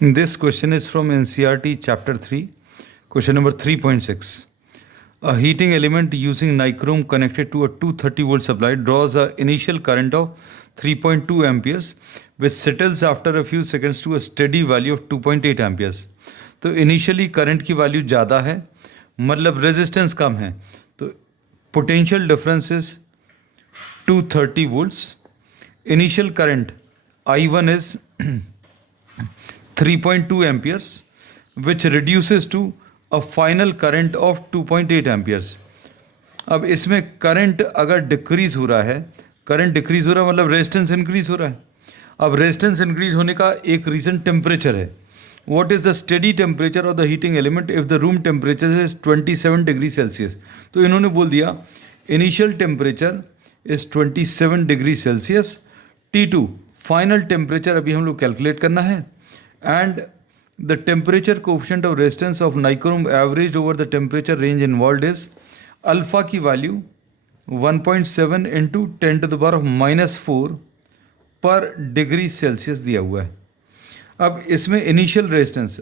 This question is from NCERT Chapter 3, question number 3.6. A heating element using nichrome connected to a 230 volt supply draws an initial current of 3.2 amperes which settles after a few seconds to a steady value of 2.8 amperes. तो initially current की value ज़्यादा है, मतलब resistance कम है, तो potential difference is 230 volts. Initial current I1 is 3.2 amperes which reduces to a final current of 2.8 amperes. अब इसमें current अगर डिक्रीज हो रहा है, करंट डिक्रीज हो रहा है मतलब रेजिस्टेंस इंक्रीज हो रहा है. अब रेजिस्टेंस इंक्रीज होने का एक रीज़न टेम्परेचर है. What is the steady temperature of the heating element if the room temperature is 27 degree Celsius. तो इन्होंने बोल दिया initial temperature is 27 degree Celsius. T2 final temperature अभी हम लोग कैलकुलेट करना है. And the temperature coefficient of resistance of nichrome averaged over the temperature range involved is alpha की value 1.7 into 10 to the power of -4 पर degree Celsius दिया हुआ है. अब इसमें initial resistance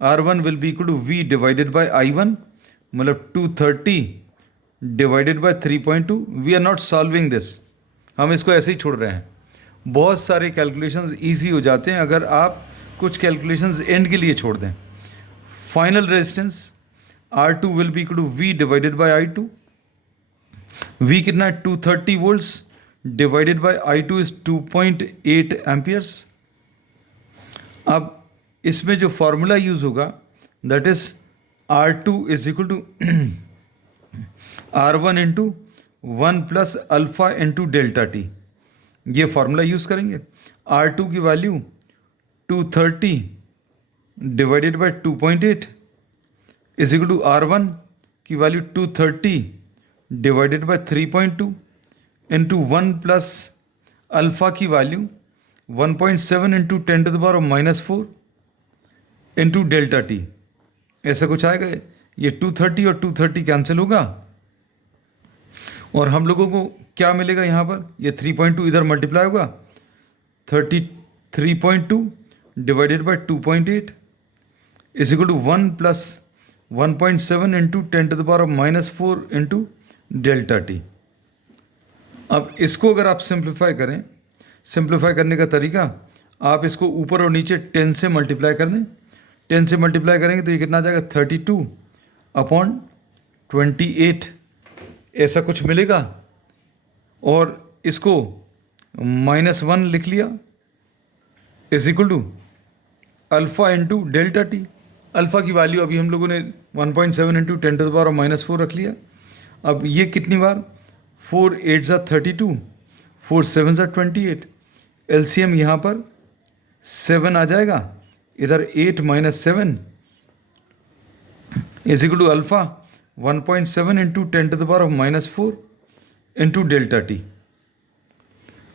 R1 will be equal to V divided by I1, मतलब 230 divided by 3.2. We are not solving this, हम इसको ऐसे ही छोड़ रहे हैं. बहुत सारे कैलकुलेशंस इजी हो जाते हैं अगर आप कुछ कैलकुलेशंस एंड के लिए छोड़ दें. Final resistance R2 will be equal to V divided by I2. V कितना है 230 volts divided by I2 is 2.8 amperes. अब इसमें जो फॉर्मूला यूज होगा that is R2 is equal to R1 into 1 plus alpha into delta T. ये formula use करेंगे. R2 की value 230 divided by 2.8 is equal to R1 की value 230 divided by 3.2 into 1 plus alpha की value 1.7 into 10 to the power of -4 into delta T. ऐसा कुछ आएगा. ये 230 और 230 कैंसिल होगा और हम लोगों को क्या मिलेगा यहाँ पर. ये 3.2 इधर मल्टीप्लाई होगा 33.2 divided by 2.8 is equal to 1 plus 1.7 into 10 to the power of -4 into delta T. अब इसको अगर आप सिंप्लीफाई करें, सिंप्लीफाई करने का तरीका आप इसको ऊपर और नीचे 10 से मल्टीप्लाई कर दें. 10 से मल्टीप्लाई करेंगे तो ये कितना आ जाएगा 32 अपॉन 28 ऐसा कुछ मिलेगा. और इसको -1 लिख लिया is equal to alpha into delta T. Alpha की वैल्यू अभी हम लोगों ने 1.7 into 10 to the power of -4 रख लिया. अब ये कितनी बार 4 8 32 4 7 28. एलसीएम यहाँ पर 7 आ जाएगा. इधर 8 - 7 is equal to alpha 1.7 into 10 to the power of -4 into delta T.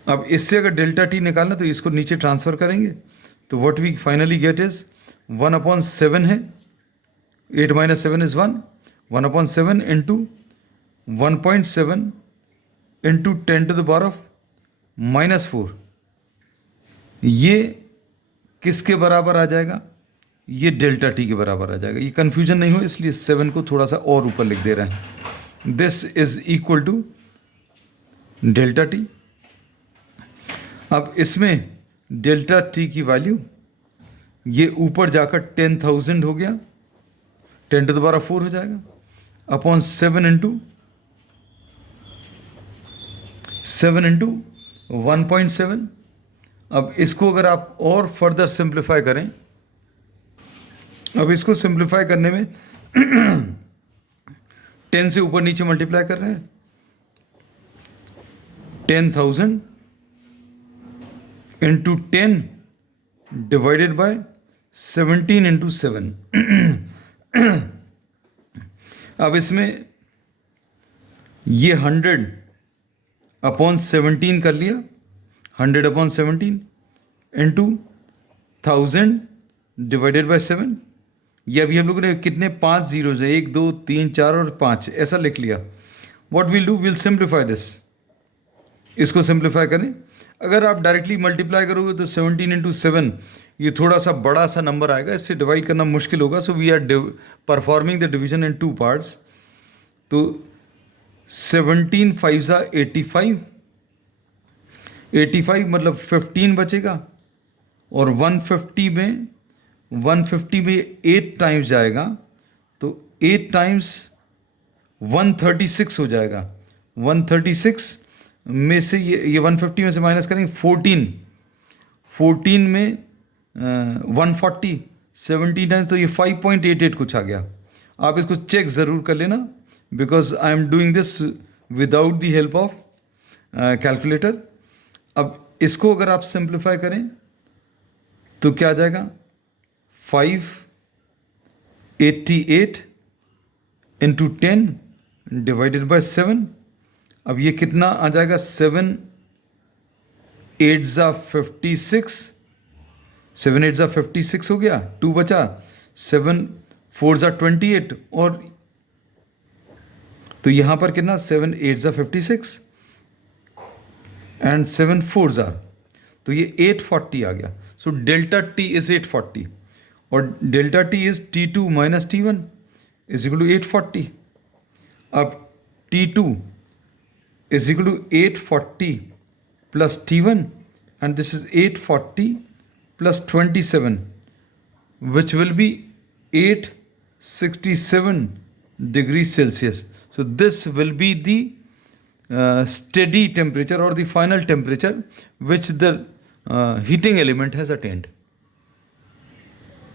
अब इससे अगर डेल्टा टी निकालना तो इसको नीचे ट्रांसफ़र करेंगे तो what we finally get is 1/7 है. 8 - 7 is 1. 1/7 into 1.7 into 10 to the power of -4. ये किसके बराबर आ जाएगा. ये डेल्टा टी के बराबर आ जाएगा. ये कन्फ्यूजन नहीं हो इसलिए 7 को थोड़ा सा और ऊपर लिख दे रहे हैं. This is equal to delta T. अब इसमें डेल्टा टी की वैल्यू ये ऊपर जाकर 10,000 हो गया. 10 to the power of 4 हो जाएगा अपॉन 7 इंटू 1.7. अब इसको अगर आप और फर्दर सिंप्लीफाई करें, अब इसको सिंप्लीफाई करने में 10 से ऊपर नीचे मल्टीप्लाई कर रहे हैं. 10,000 इंटू 10 डिवाइडेड बाय 17 इंटू 7. अब इसमें ये 100 अपॉन 17 कर लिया. 100 अपॉन 17 इंटू 1000 डिवाइडेड बाय 7. ये अभी हम लोगों ने कितने 5 जीरोज है 1 2 3 4 और 5 ऐसा लिख लिया. What will do, will simplify this. इसको सिंप्लीफाई करें. अगर आप डायरेक्टली मल्टीप्लाई करोगे तो 17 इंटू 7 ये थोड़ा सा बड़ा सा नंबर आएगा, इससे डिवाइड करना मुश्किल होगा. So we are performing the division in 2 parts. तो 17 5 सा 85, 85 मतलब 15 बचेगा, और 150 में 8 टाइम्स जाएगा, तो 8 टाइम्स 136 हो जाएगा. 136 में से ये 150 में से माइनस करेंगे 14 में 140, 17 टाइम्स, तो ये 5.88 कुछ आ गया. आप इसको चेक ज़रूर कर लेना, because I am doing this without the help of calculator. अब इसको अगर आप सिंप्लीफाई करें तो क्या आ जाएगा, 588 इंटू 10 डिवाइडेड बाय 7. अब ये कितना आ जाएगा, 7 8 ज़ा 56, 7 8 ज़ा 56 हो गया, 2 बचा, 7 4 ज़ा 28, और तो यहाँ पर कितना, 7 8 ज़ा 56 एंड 7 4 ज़ा, तो ये 840 आ गया. सो डेल्टा टी इज 840, और delta T is T2 minus T1 is equal to 840. अब T2 is equal to 840 plus T1, and this is 840 plus 27, which will be 867 degrees Celsius. So this will be the steady temperature or the final temperature which the heating element has attained.